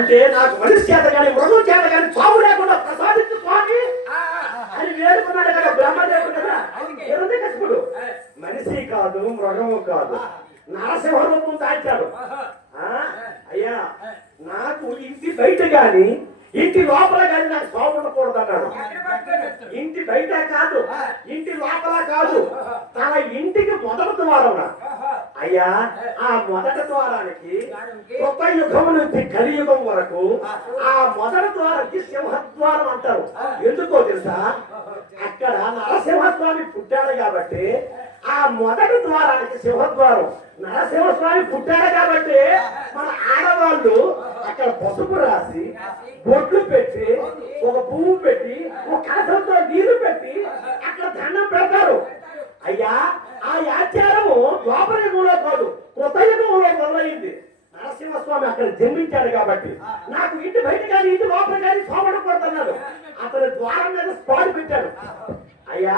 అంటే నాకు మనిషి చేత కానీ మృగం చేత కానీ చావు లేకుండా ప్రసాదించు స్వామి అని వేడుకున్నాడు కదా బ్రహ్మదేవుడు కదా. హిరణ్యకశిపుడు మనిషి కాదు, మృగము కాదు, నరసింహ రూపం దాచాడు. అయ్యా నాకు ఇంటి బయట గాని ఇంటి లోపల కానీ నాకు స్వామి ఉండకూడదు అన్నాడు. ఇంటి బయట కాదు, ఇంటి లోపల కాదు, తన ఇంటికి మొదటి ద్వారం. అయ్యా ఆ మొదటి ద్వారానికి కొత్త యుగం నుంచి కలియుగం వరకు ఆ మొదటి ద్వారానికి సింహద్వారం అంటారు. ఎందుకో తెలుసా? అక్కడ నరసింహస్వామి పుట్టాడు కాబట్టి ఆ మొదటి ద్వారానికి సింహద్వారం. నరసింహస్వామి పుట్టాడు కాబట్టి మన ఆడవాళ్ళు అక్కడ పసుపు రాసి బొట్లు పెట్టి ఒక పువ్వు పెట్టి ఒక కలసంతో నీరు పెట్టి అక్కడ దండం పెడతారు. అయ్యా ఆ ఆచారము ద్వాపర యుగంలో కాదు, కొత్త యుగంలో మొదలైంది. నరసింహస్వామి అక్కడ జన్మించాడు కాబట్టి నాకు ఇంటి బయట కానీ ఇంటి లోపల కానీ సోమడ కొడుతున్నాడు. అతని ద్వారం మీద స్పాట్ పెట్టాడు. అయ్యా